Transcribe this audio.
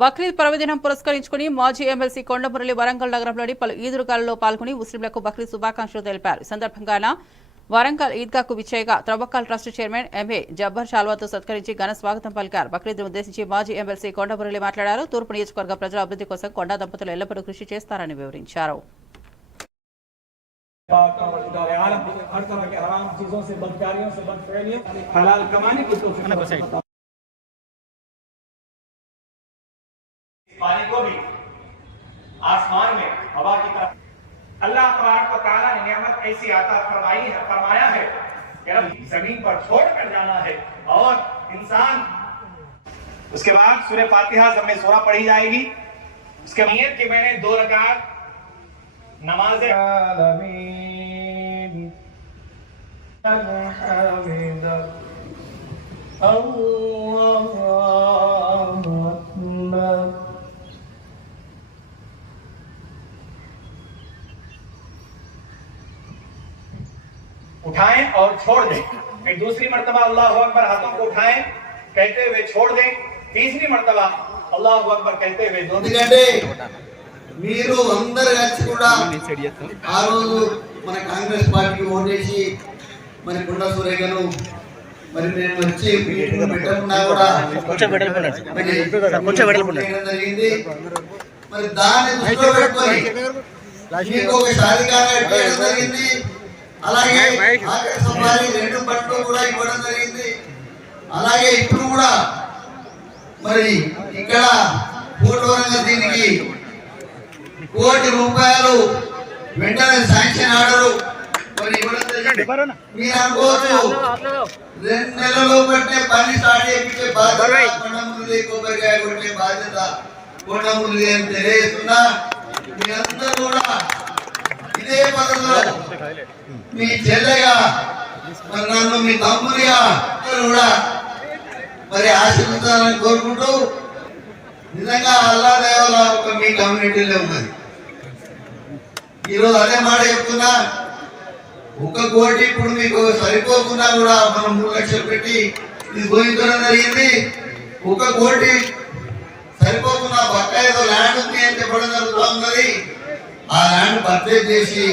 బక్రీద్ పర్వదినం పురస్కరించుకుని మాజీ ఎమ్మెల్సీ కొండమురళి వరంగల్ నగరంలోని పలు ఈదురుగాలలో పాల్గొని ముస్లింలకు బక్రీద్ శుభాకాంక్షలు తెలిపారు. ఈ సందర్భంగా వరంగల్ ఈద్గాకు విచ్చేయగా త్రవ్వకాల్ ట్రస్ట్ చైర్మన్ ఎంఏ జబ్బర్ షాల్వాతో సత్కరించి ఘన స్వాగతం పలికారు. బక్రీద్ను ఉద్దేశించి మాజీ ఎమ్మెల్సీ కొండమురళి మాట్లాడారు. తూర్పు నియోజకవర్గ ప్రజల అభివృద్ధి కోసం కొండా దంపతులు ఎల్లప్పుడూ కృషి చేస్తారని వివరించారు. पानी को भी आसमान में हवा की तरफ अल्लाह तबारक व तआला ने नेमत ऐसी आता फरमाया है कि जमीन पर छोड़कर जाना है और इंसान उसके बाद सूरह फातिहा जब में सूरा पढ़ी जाएगी उसके नियत की मैंने 2 रकात नमाज उठाएं और छोड़ दें। फिर दूसरी मर्तबा अल्लाह अकबर हाथों को उठाएं कहते हुए छोड़ दें। तीसरी मर्तबा अल्लाह अकबर कहते हुए మీరు అందరూ కలిసి కూడా ఆ రోజు మన కాంగ్రెస్ పార్టీకి ఓటేసి మరి కొండ సూర్యగారు మరి నేను వచ్చి పెట్టకుండా కూడా జరిగింది. మరి దాన్ని దృష్టిలో పెట్టుకొని మీకు ఒక సాధికారంగా చేయడం జరిగింది. అలాగే ఆఖరి 2 బట్టలు కూడా ఇవ్వడం జరిగింది. అలాగే ఇప్పుడు కూడా మరి ఇక్కడ పూర్వరంగా దీనికి ₹1 కోటి వెంటనే శాంక్షన్ ఆర్డర్ మరి ఇవ్వడం జరిగింది. మీరు అనుకోవచ్చు 2 నెలల్లో బట్టే పని స్టార్ట్ చేయించే బాధ్యత కొండమురళి, కొబ్బరికాయ కొట్టే బాధ్యత కొండమురళి అని తెలియజేస్తున్నా. మీరందరూ కూడా ఇదే పద్ధతిలో మీ చెల్లెగా మరి నన్ను మీ తమ్ముడిగా కూడా మరి ఆశీర్వదించాలని కోరుకుంటూ నిజంగా అల్లా దేవాల మీ కమ్యూనిటీలో ఉన్నది. ఈరోజు అదే మాట చెప్తున్నా, 1 కోటి ఇప్పుడు మీకు సరిపోకుండా కూడా మనం 3 లక్షలు పెట్టి ఇది పోయించడం జరిగింది. 1 కోటి సరిపోకుండా పక్క ఏదో ల్యాండ్ ఉంది అని చెప్పడం జరుగుతూ ఉన్నది. ఆ ల్యాండ్ పర్చేజ్ చేసి